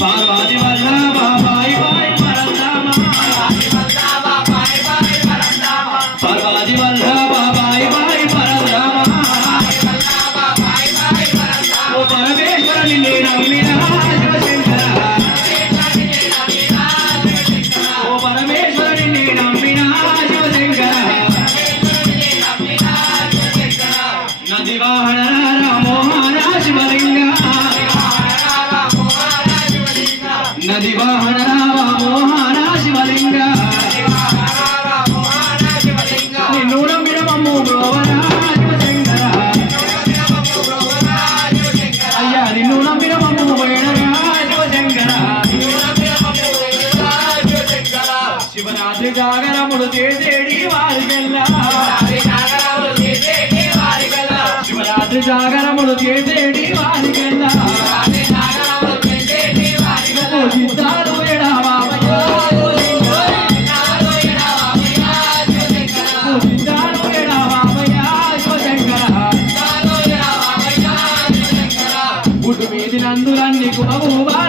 పార్వతి వల్లభ బాయ్ బాయ్ పరంధామ పార్వతి వల్లభ బాయ్ బాయ్ పరంధామ ఓ పరమేశ్వరుని నేను నమ్మినా శివశంకర ఓ పరమేశ్వరుని నేను నమ్మినా శివశంకర నది వాహన రామోహన శివలింగ నది వాహన రామోహన శివలింగ నిన్ను నమ్మిన మమ్ము బ్రోవరా శివశంకర అయ్యా నిన్ను నమ్మిన మమ్ము వేడరా శివశంకర శివరాత్రి జాగరముడు చేసేడి వారికెల్లా శివరాత్రి జాగరముడు చేసేడి వారికెల్లా పూజిస్తారు ఎడా బాబయ్య పూజిస్తారు ఎడా బాబయ్య శివశంకర గుడ్డు మీది నందులన్నీ కుమభూవా